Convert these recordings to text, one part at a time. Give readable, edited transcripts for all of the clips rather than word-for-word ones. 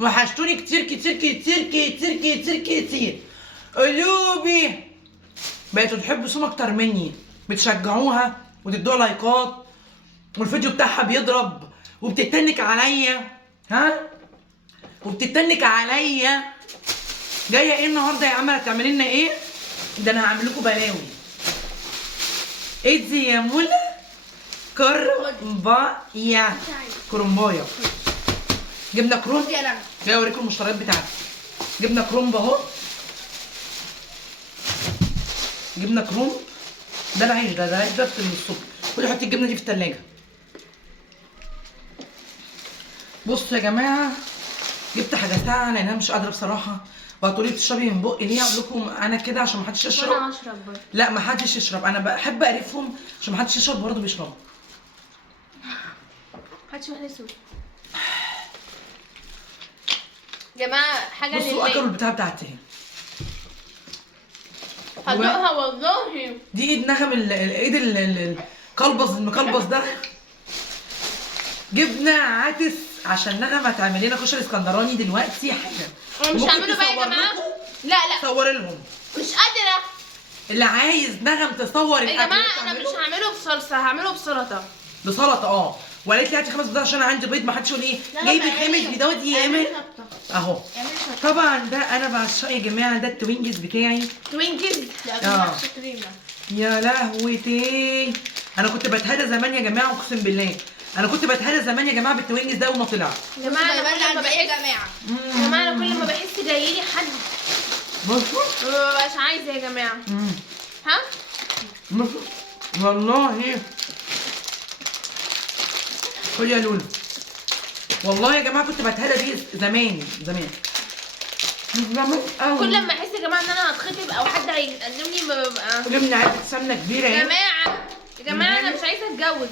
وحشتوني كتير كتير كتير كتير كتير كتير. قلوبي بقيتوا تحبوا سوم اكتر مني، بتشجعوها وتدوها لايكات والفيديو بتاعها بيضرب وبتتنك عليا. ها؟ وبتتنك عليا. جايه ايه النهارده يا عم؟ هتعملي لنا ايه؟ ده انا هعمل لكم بلاوي. ايه دي يا مولا؟ كرمبايه. كرمبايه. جبنا كرومب. جاي اوريكم المشتريات بتاعتي. جبنا كرومب اهو. جبنا كرومب. ده العيش ده العيش ده من الصبح. خدي حطي الجبنه دي في التلاجة. بصوا يا جماعه، جبت حاجه ساقعه لان انا مش قادره بصراحه. وهتقولي بتشربي من بقي ليه؟ اقول لكم انا كده عشان ما حدش يشرب. وانا اشرب برضه. لا ما حدش يشرب، انا بحب اقرفهم عشان ما حدش يشرب برضه بيشربوا. محدش يحلسوا يا جماعه. حاجه بصوا اكلوا البتاعه بتاعتي اهي. هدوقها والله. دي ايد نغم الايد القلبص المقلبص ده. جبنا عدس عشان نغم هتعمل لنا كشري اسكندراني دلوقتي حالا. انا مش هعمله بقى يا جماعه. لا صور لهم. مش قادره. اللي عايز نغم تصور يا جماعه انا مش هعمله بصلصه، هعمله بسلطه. بسلطه وقالت لي هاتي 5 بيضات عشان انا عندي بيض. ما حدش يقول ايه جايب 5 بيضات يعمل اهو. طبعا ده انا بعشقه يا جماعه. ده التوينجز بتاعي. توينكز؟ لا كريمه. يا لهوتي، انا كنت بتهدى زمان يا جماعه اقسم بالله. انا كنت بتهدى زمان يا جماعه بالتوينجز ده وما طلع. يا جماعه انا كل ما بحس انا كل ما بحس جايلي حد بصوا ما بقاش عايزه يا جماعه. ها؟ بصوا والله. خدي يا لولو. والله يا جماعه كنت بتهدى دي زمان زمان. كل ما احس يا جماعه ان انا هتخطب او حد هيقدمني ببقى. جبنا علبه سمنه كبيره يا اهي. جماعه انا مش عايزه اتجوز.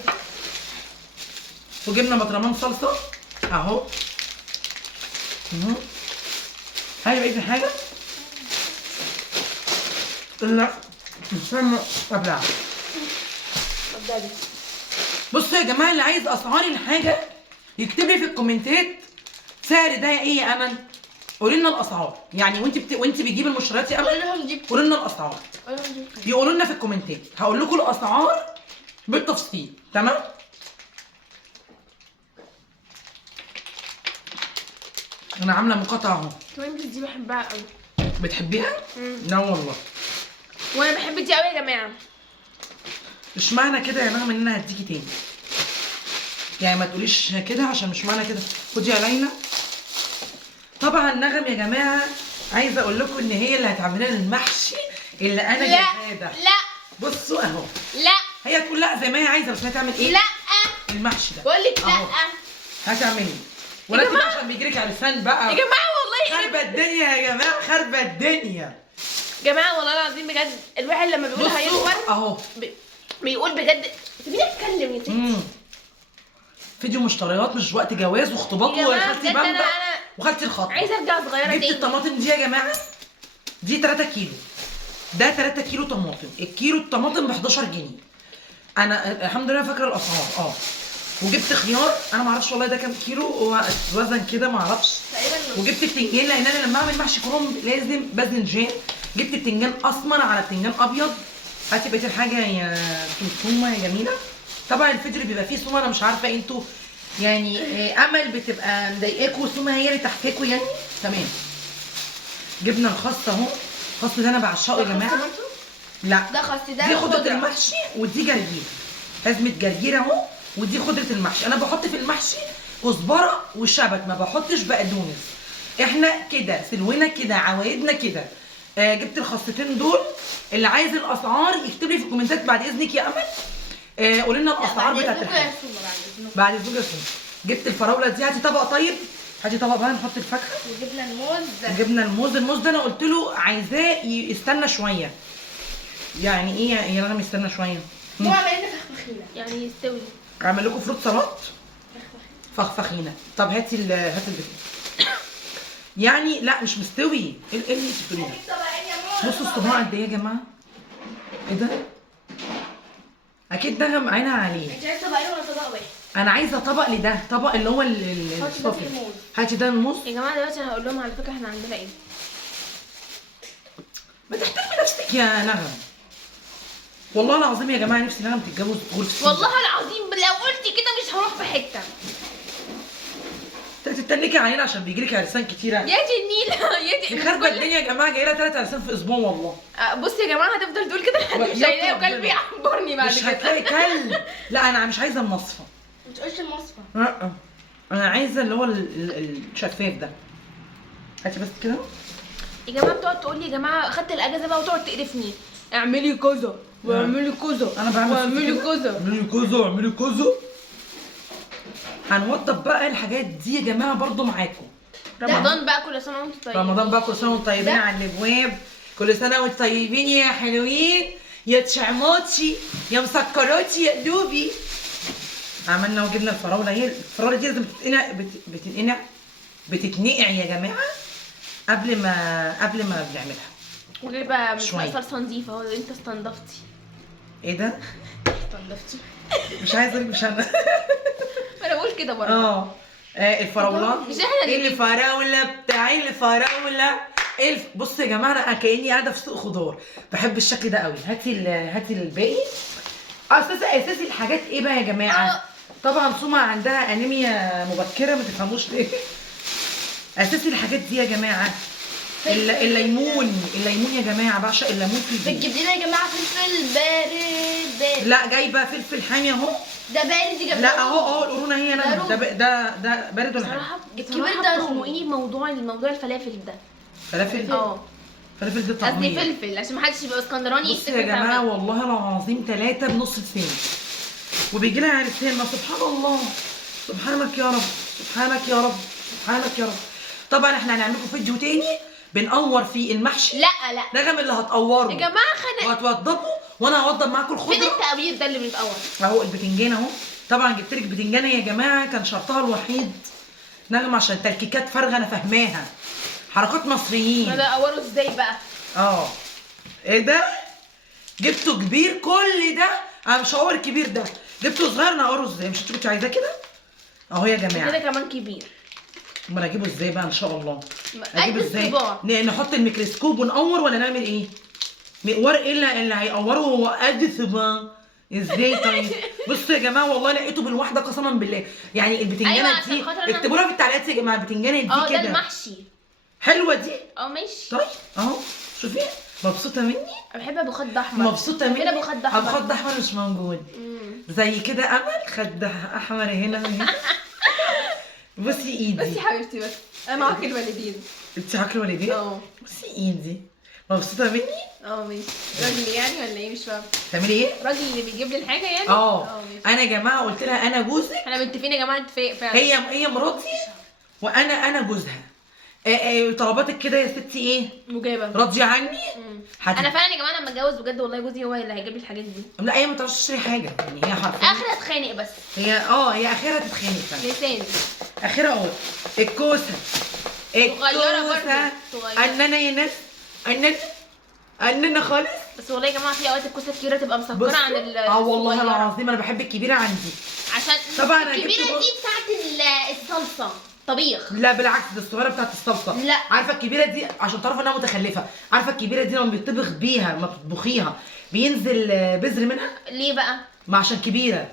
وجبنا بطرمان صلصه اهو. هاي بقيت الحاجه. لا استنى ابلع. اتفضلي. بصوا يا جماعه، اللي عايز اسعار الحاجه يكتب لي في الكومنتات سعر ده ايه يا امل. قولي لنا الاسعار يعني وانت بتجيبي المشتريات يا امل. قولي لنا الاسعار. يقولوا لنا في الكومنتات، هقول لكم الاسعار بالتفصيل. تمام؟ انا عامله مقاطعه اهو. التوينكس دي بحبها قوي. بتحبيها؟ لا والله. وانا بحب دي قوي يا جماعه. مش معنى كده يا نغم ان انا هديكي تاني. يعني ما تقوليش كده عشان مش معنى كده. خدي يا ليلى. طبعا نغم يا جماعه عايزه اقول لكم ان هي اللي هتعمل لنا المحشي اللي انا جايباه ده. لا بصوا اهو. لا هي تقول لا زي ما هي عايزه، بس هي تعمل ايه؟ لا المحشي ده. بقول لك لا. هتعملي ولا انت عشان بيجيلك على اللسان بقى يا جماعه والله خربة الدنيا يا جماعه، خربة الدنيا يا جماعه والله العظيم بجد. الواحد لما بيقول هيكبر اهو بيقول بجد. سيبيني اتكلم يا ستي. فيديو مشتريات مش وقت جواز وخطوبات وخدتي بامبا وخدتي الخطوه. عايزه ارجع صغيره تاني. جبت الطماطم دي يا جماعه. دي 3 كيلو. ده 3 كيلو طماطم. الكيلو الطماطم ب 11 جنيه. انا الحمد لله فاكره الاسعار. وجبت خيار. انا ما اعرفش والله ده كام كيلو. هو وزن كده ما اعرفش. وجبت بتنجان لان انا لما اعمل محشي كرنب لازم باذنجان. جبت بتنجان اسمر على بتنجان ابيض. هاتي بقيه الحاجه يا سومه يا جميله. طبعا الفيديو اللي بيبقى فيه سومه انا مش عارفه انتوا يعني امل بتبقى مضايقاكوا سومه هي اللي تحتاكوا يعني. تمام. جبنا الخس اهو. الخس ده انا بعشقه يا جماعه. لا ده خس. ده دي خضره المحشي ودي جرجير. حزمه جرجير اهو. ودي خضره المحشي. انا بحط في المحشي كزبره وشبت، ما بحطش بقدونس. احنا كده سلونا كده عوايدنا كده. جبت الخصتين دول. اللي عايز الاسعار يكتب لي في الكومنتات بعد اذنك يا امل. قولي لنا الاسعار بتاعت الحاجه بعد الزوجه يا. جبت الفراوله دي. هاتي طبق. طيب هاتي طبق بقى نحط الفاكهه. وجبنا الموز. جبنا الموز ده انا قلت له عايزاه يستنى شويه. يعني ايه يا رنا يستنى شويه؟ مو عملنا فخفخينه يعني يستوي. اعمل لكم فروت سلطات فخفخينه. طب هاتي البتاع. يعني لا مش مستوي. ايه اللي انت بتقوليه ده؟ بصوا الصباع قد ايه يا جماعه. ايه ده؟ اكيد ده عينها عليه. انت عايزه طبقين ولا طبق واحد؟ انا عايزه طبق لده، طبق اللي هو هاتي ده الصافي. فيه موز. هاتي ده الموز. يا جماعه دلوقتي انا هقول لهم على فكره احنا عندنا ايه. ما تحترمي نفسك يا نغم. والله العظيم يا جماعه نفسي نغم تتجوز وتقول في السن ده. والله العظيم لو قلتي كده مش هروح في حته. انت هتتنكي علينا عشان بيجيلك عرسان كتيره. يا دي النيله يا دي دي خاربه الدنيا يا جماعه، جايه لها 3 عرسان في اسبوع والله. بصي يا جماعه هتفضل تقول كده لحد مش وحياة هيلاقي ربنا. وكلب يعبرني بعد مش كده. هتلاقي كلب. لا انا مش عايزه المصفى. ما تقولش المصفى. لا انا عايزه اللي هو الشفاف ده. هاتي بس كده. يا جماعه بتقعد تقول لي يا جماعه اخدت الاجازه بقى وتقعد تقرفني. اعملي كذا واعملي كذا انا بعمل واعملي كده. كذا. اعملي كذا واعملي كذا. هنوضب بقى الحاجات دي يا جماعه برضو معاكم. رمضان بقى كل سنه وانتم طيبين. رمضان بقى كل سنه وانتم طيبين ده. على الابواب. كل سنه وانتم طيبين يا حلوين يا تشعموتشي يا مسكراتي يا قلوبي. عملنا وجبنا الفراوله. هي الفراوله دي لازم بتتنقع يا جماعه قبل ما بنعملها. وجايبه مش شوية. صلصه نظيفه اهو. انت استنضفتي. ايه ده؟ استنضفتي. مش عايزه اقول مش انا. ما انا بقول كده برضه. الفراوله. مش احنا اللي الفراوله بتاعي الفراوله. بصوا يا جماعه انا كاني قاعده في سوق خضار. بحب الشكل ده قوي. هاتي الباقي. اساسي الحاجات ايه بقى يا جماعه؟ طبعا سمع عندها انيميا مبكره ما تفهموش ليه. اساسي الحاجات دي يا جماعه. الليمون يا جماعه، بعشق الليمون في البيت. بتجيب لنا يا جماعه فلفل بارد. لا جايبه فلفل حامي اهو. ده بارد يا جماعه. لا اهو القرونه هي انا ده بارد ولا حامي؟ بصراحه الكبير ده خنقوني موضوع الفلافل ده. فلافل. اه فلافل دي قصدي طعميه. فلفل عشان محدش يبقى اسكندراني بصوا يا جماعه والله العظيم 3 بنص سنين وبيجي لها عرسان. ما سبحان الله. سبحانك يا رب. سبحانك يا رب. سبحانك يا رب. طبعا احنا هنعمل لكم فيديو تاني بنقور فيه المحشي. لا نغم اللي هتقوره يا جماعه وهتوضبوا وانا هوضب معاكم فين الخضره. التقوير ده اللي بيتقور؟ اهو البتنجان اهو. طبعا جبت لك بتنجانه يا جماعه كان شرطها الوحيد نغم عشان تلكيكات فارغه انا فاهماها. حركات مصريين. ده اقوره ازاي بقى؟ ايه ده؟ جبته كبير كل ده. انا مش هقور الكبير ده. جبته صغير انا هقوره ازاي؟ مش انتوا كنتوا عايزاه كده؟ اهو يا جماعه. كده كمان كبير. امال اجيبه ازاي بقى ان شاء الله؟ قد اجيبه ازاي؟ الصباع. نحط الميكروسكوب ونقور ولا نعمل ايه؟ ورق ايه اللي هيقوره هو قد الصباع؟ ازاي طيب؟ بصوا يا جماعه والله لقيته بالواحده قسما بالله. يعني البتنجانه أيوة عشان دي خاطر أنا- اكتبوا لها في التعليقات يا جماعه البتنجانه دي ده كده المحشي. حلوه دي. ماشي. طيب اهو شوفي مبسوطه مني. انا بحب ابو خد احمر. مبسوطه مني. ابو خد احمر. ابو خد احمر مش موجود. زي كده امل خد احمر هنا وهنا. بصي ايدي. بس يا حبيبتي بس انا معاك الوالدين. انت عاقله والدين؟ بصي ايدي. مبسوطه مني؟ ماشي. راجل يعني ولا ايه مش فاهمه. تعملي ايه؟ راجل اللي بيجيب لي الحاجه يعني. ماشي. انا يا جماعه قلت لها انا جوزك. احنا متفقين يا جماعه اتفاق فعلا. هي مراتي وانا جوزها. طلباتك كده يا ستي ايه؟ مجابه. راضيه عني؟ انا فعلا يا جماعه لما اتجوز بجد والله جوزي هو اللي هيجيب لي الحاجات دي. لا هي ما تعرفش تشتري حاجه يعني هي حرفيا. اخر اتخانق بس. هي اخرها تتخانق فعلا. لساني. اخرها اهو. الكوسه. صغيرة برضه. صغيرة. اننا يا ناس. اننا خالص. بس والله يا جماعه في اوقات الكوسه الكبيره تبقى مسكره عن والله الصغيرة. العظيم انا بحب الكبيره عندي. عشان طبعا أنا الكبيره جبت دي بتاعت الصلصه طبيخ. لا بالعكس ده الصغيره بتاعت الصلصه. لا. عارفه الكبيره دي عشان تعرفوا انها متخلفه. عارفه الكبيره دي لما بيطبخ بيها لما بتطبخيها بينزل بذر منها. ليه بقى؟ ما عشان كبيره.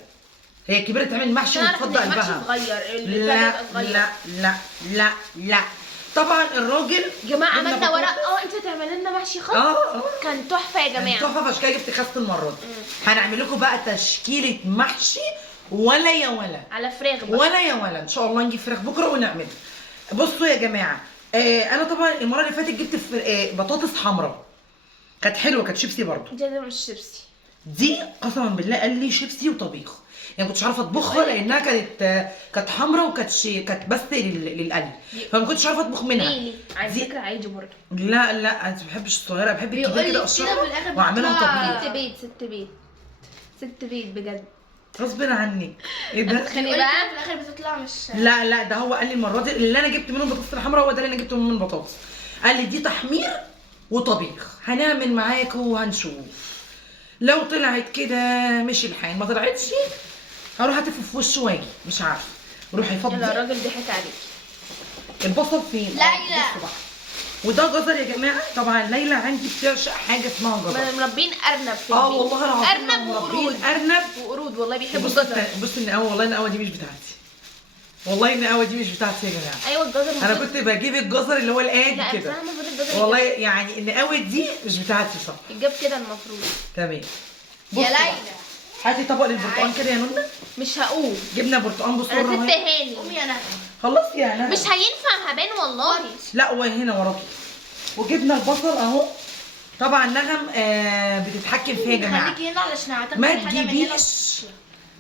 هي الكبيره تعمل محشي وتفضل قلبها. صغير. لا طبعا الراجل. يا جماعه عملنا ورق. انت هتعملي لنا محشي خاص. كان تحفه يا جماعه. تحفه فعشان كده جبت خاصه المره دي. هنعمل لكم بقى تشكيله محشي ولا يا ولا. على فراخ بقى. ولا يا ولا ان شاء الله نجيب فراخ بكره ونعملها. بصوا يا جماعه انا طبعا المره اللي فاتت جبت بطاطس حمراء كانت حلوه كانت شيبسي برضو. ده مش شيبسي. دي قسما بالله قال لي شيبسي وطبيخ. يعني كنتش عارفه اطبخها لانها كانت حمراء كانت بس للقلي فما كنتش عارفه اطبخ منها. ليه على فكره عادي برضه. لا انا ما بحبش الصغيره بحب الكبيره كده اقشرها واعملها طبيخ. ست بيت بجد. غصب عنك. ايه ده؟ تخلي بقى في الاخر بتطلع مش. لا ده هو قال لي المره دي اللي انا جبت منه البطاطس الحمراء هو ده اللي انا جبته منه البطاطس. قال لي دي تحمير وطبيخ هنعمل معاكم وهنشوف. لو طلعت كده مشي الحال ما طلعتش هروح اتف في وشه واجي مش عارفه. روح يلا يفضي. الراجل ضحك عليك. البصل فين؟ ليلى. بصوا بقى. وده جزر يا جماعه. طبعا ليلى عندي بتعشق حاجه اسمها جزر. مربين ارنب في اه البيت. والله العظيم ارنب مربين وقرود. ارنب. وقرود والله بيحبوا بص الجزر. بص النقاوه، والله النقاوه دي مش بتاعتي. والله النقاوه دي مش بتاعتي يا جماعه. ايوه الجزر انا المفروض- كنت بجيب الجزر اللي هو القاعد لا كده. بصراحه المفروض الجزر والله يعني النقاوه دي مش بتاعتي صح. يتجاب كده المفروض. تمام. يا بصوا بقى. ليلى هاتي طبق للبرتقال كده يا نونا. مش هقوم. جبنا برتقال بصوره انا ست اهي. هاني. قومي يا نهى. خلصتي يا نهى؟ مش هينفع هبان والله. لا وهنا وراكي. وجبنا البصل اهو. طبعا نغم بتتحكم فيها يا جماعه. خليكي هنا علشان هتاكلي ما حاجه من هنا. تجيبيش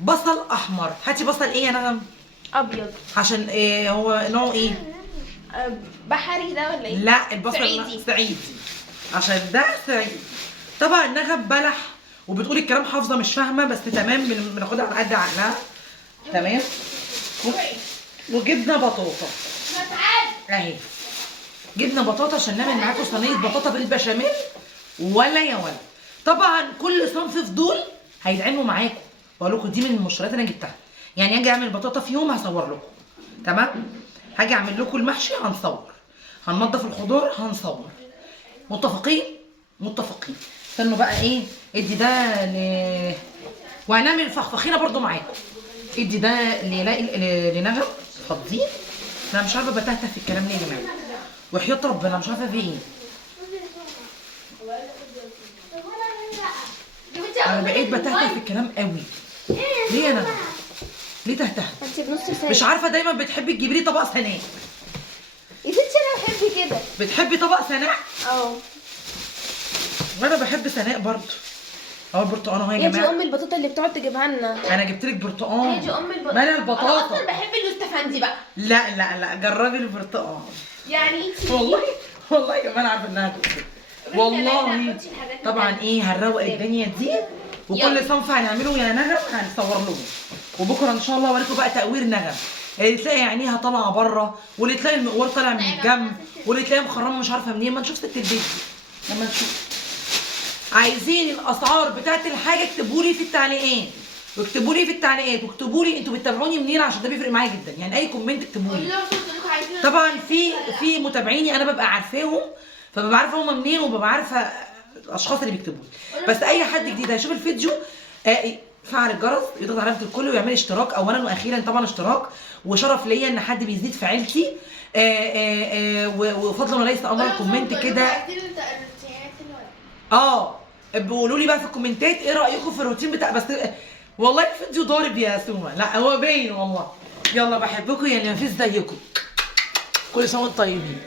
بصل احمر. هاتي بصل ايه يا نغم؟ ابيض. عشان هو نوعه ايه؟ بحري ده ولا ايه؟ لا البصل صعيدي. صعيدي. عشان ده صعيدي. طبعا نغم بلح وبتقولي الكلام حافظه مش فاهمه بس تمام بناخدها على قد عقلها. تمام. وجبنا بطاطا اهي. جبنا بطاطا عشان نعمل معاكم صينيه بطاطا بالبشاميل ولا يا ولا. طبعا كل صنف في دول هيتعملوا معاكم. بقول لكم دي من المشتريات انا جبتها. يعني اجي اعمل بطاطا في يوم هصور لكم. تمام. هاجي اعمل لكم المحشي هنصور. هننضف الخضار هنصور. متفقين؟ متفقين. استنوا بقى ايه؟ ادي ده وهنعمل فخفخينه برضو معاكم. ادي ده لنغم فضيه. انا مش عارفه بتهته في الكلام ليه يا جماعه. وحياة ربنا مش عارفه في ايه. انا بقيت بتهته في الكلام قوي. ليه يا نغم؟ ليه تهته؟ انت بنص ساعه. مش عارفه دايما بتحبي تجيبي لي طبق سناء. يا ستي انا بحب كده. بتحبي طبق سناء؟ اه. وانا بحب سناء برضو. اهو البرتقال اهو يا هي دي جماعه. ام البطاطا اللي بتقعد تجيبها لنا. انا جبت لك برتقال. هي دي ام البطاطا. ما انا انا البطاطا. اصلا بحب الاستفندي بقى. لا لا لا جربي البرتقال. يعني انت والله والله يا جماعه انا عارفه انها تكسب. والله. طبعا ايه هنروق الدنيا دي. وكل صنف هنعمله يا نغم هنصور لهم. وبكره ان شاء الله اوريكم بقى تقوير نغم. اللي تلاقي عينيها طالعه بره واللي تلاقي المقوار طالع من الجنب واللي تلاقيها مخرمه مش عارفه منين. ما نشوف ست البيت دي لما نشوف. عايزين الاسعار بتاعت الحاجه اكتبوا لي في التعليقات. واكتبوا لي في التعليقات واكتبوا لي انتوا بتتابعوني منين عشان ده بيفرق معايا جدا. يعني اي كومنت اكتبوا لي. طبعا في متابعيني انا ببقى عارفاهم فببقى عارفه هم منين وببقى عارفه الاشخاص اللي بيكتبوا لي. بس اي حد جديد هيشوف الفيديو فعل الجرس يضغط علامه الكل ويعمل اشتراك اولا واخيرا. طبعا اشتراك وشرف ليا ان حد بيزيد في عيلتي. وفضلا وليس امر كومنت كده. بيقولوا لي بقى في الكومنتات ايه رايكم في الروتين بتاع بس. والله الفيديو ضارب يا سوما. لا هو باين والله. يلا بحبكم يا اللي مفيش زيكم. كل سنه وانتم طيبين.